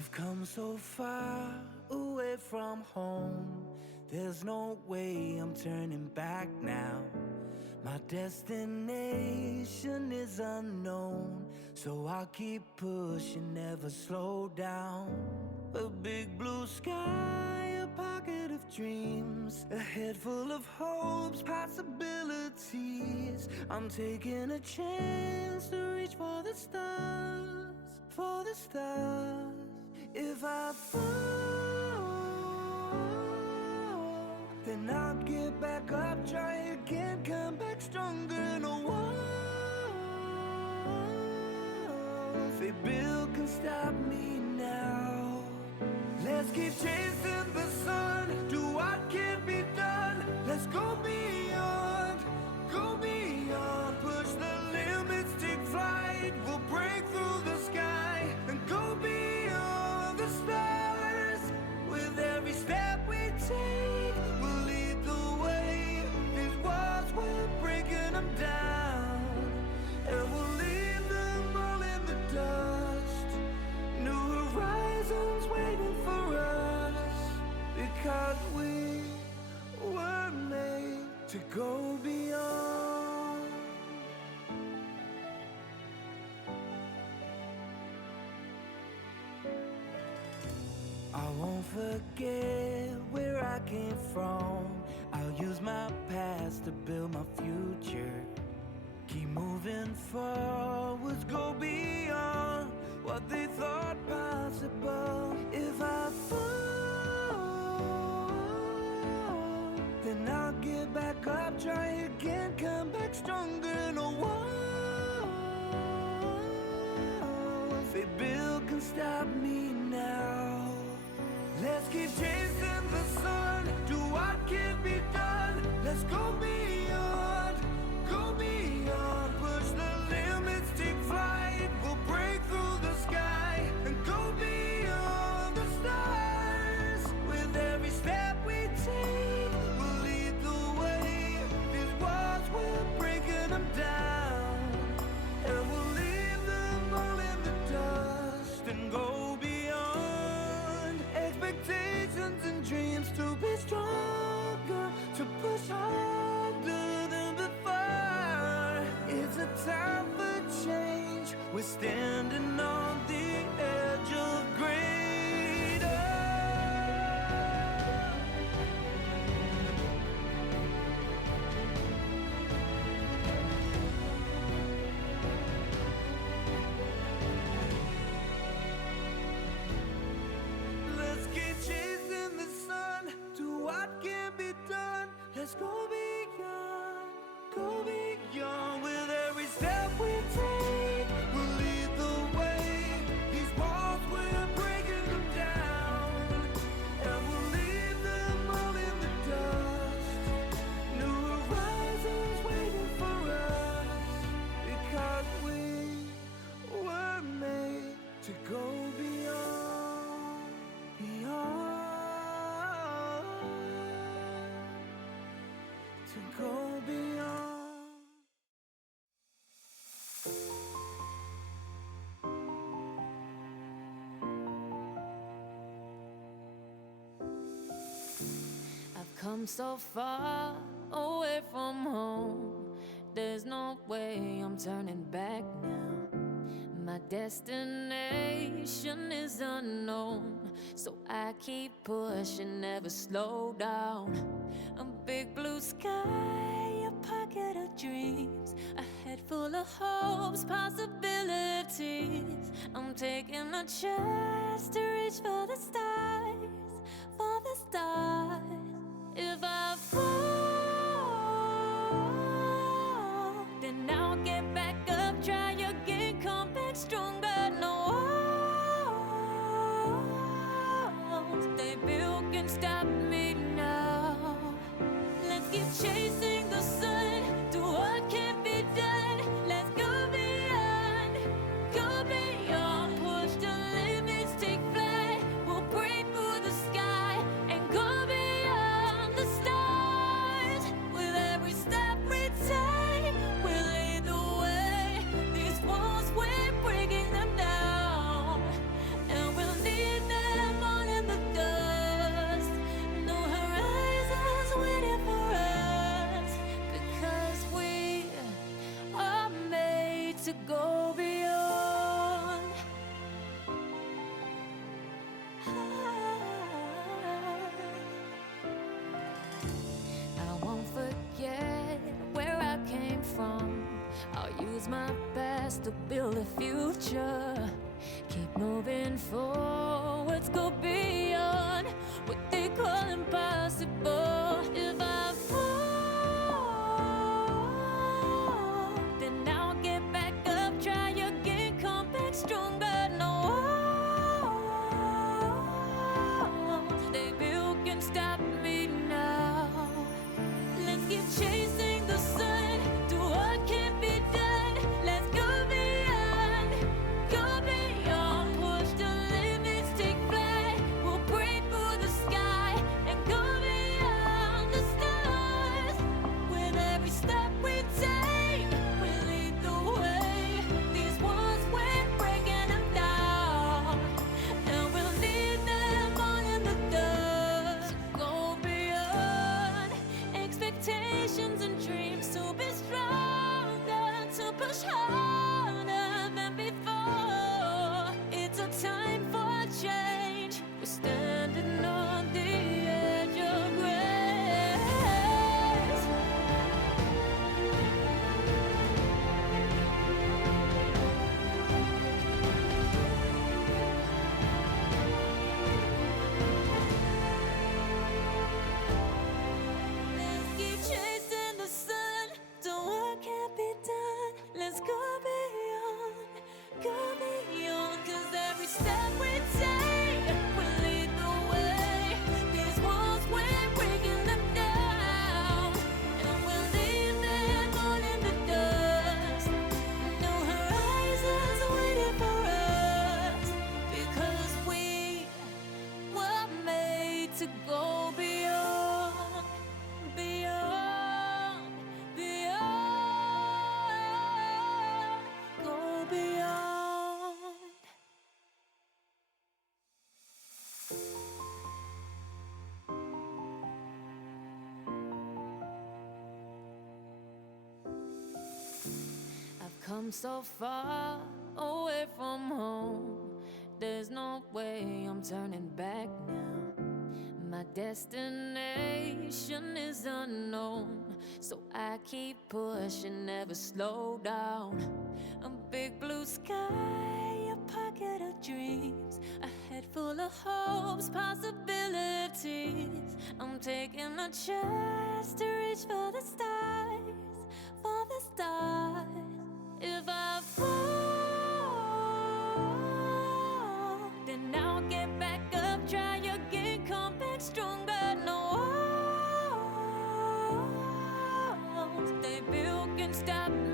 I've come so far away from home. There's no way I'm turning back now. My destination is unknown, so I'll keep pushing, never slow down. A big blue sky, a pocket of dreams, a head full of hopes, possibilities. I'm taking a chance to reach for the stars, for the stars. If I fall, then I'll get back up, try again, come back stronger. No walls they build can stop me now. Let's keep chasing the sun, do what can be done. Let's go beyond, push the limits, take flight. We'll break through the sky and go beyond the stars. With every step we take, we'll lead the way. These walls, we're breaking them down, and we'll leave them all in the dust. New horizons waiting for us, because we were made to go beyond. I won't forget where I came from. I'll use my past to build my future. Keep moving forwards, go beyond what they thought possible. If I fall, then I'll get back up, try again, come back stronger. No walls they build can stop me now. Let's keep chasing the sun, do what can be done. Let's go beyond, push the limits, take flight. We'll break through the sky and go beyond the stars. With every step we take, we'll lead the way. These walls, we're breaking them down, and we'll leave them all in the dust and go beyond. Expectations and dreams to be stronger, to push harder than before. It's a time for change, we're standing on the edge of greater. Let's keep chasing the sun, do what can be done. Let's go beyond, with every step we take. We'll lead the way. These walls, we're breaking them down, and we'll leave them all in the dust. New horizons waiting for us, because we were made to go beyond, to go beyond. I've come so far away from home. There's no way I'm turning back now. My destination is unknown, so I keep pushing, never slow down. A big blue sky, a pocket of dreams, a head full of hopes, possibilities. I'm taking a chance to reach for the stars, for the stars. If I fall, then I'll get back up, try again, come back stronger. No walls they build can stop me now. Let's keep chasing the sun, do what can be done. Let's go beyond, push the limits, take flight. We'll break through the sky and go beyond the stars. With every step we take, we'll lead the way. These walls, we're breaking them down, and we'll leave use my past to build a future. Keep moving forwards, go beyond what they call impossible. If I fall, then I'll get back up, try again, come back stronger. No walls they built can stop me now. Let's keep chasing the sun, do what can be done. Let's go beyond, push the limits, take flight. We'll break through the sky and go beyond the stars. With every step we take, we lead the way. These walls we're breaking them down, and we'll leave them all in the dust. Go beyond expectations and dreams, to be stronger, to push harder than before. It's a time for change. We're standing on the edge of grace. Let's keep chasing the sun, do what can't be done. Let's go beyond, 'cause every step we take will lead the way. These walls we're breaking them down, and we'll leave them all in the dust. No horizons waiting for us, because we were made to go beyond, beyond, beyond, go beyond. I've come so far away from home. There's no way I'm turning back now. My destination is unknown, so I keep pushing, never slow down. A big blue sky, a pocket of dreams, a head full of hopes, possibilities. I'm taking a chance to reach for the stars, for the stars. If I fall, then I'll get back up, try again, come back stronger. No walls they built can stop me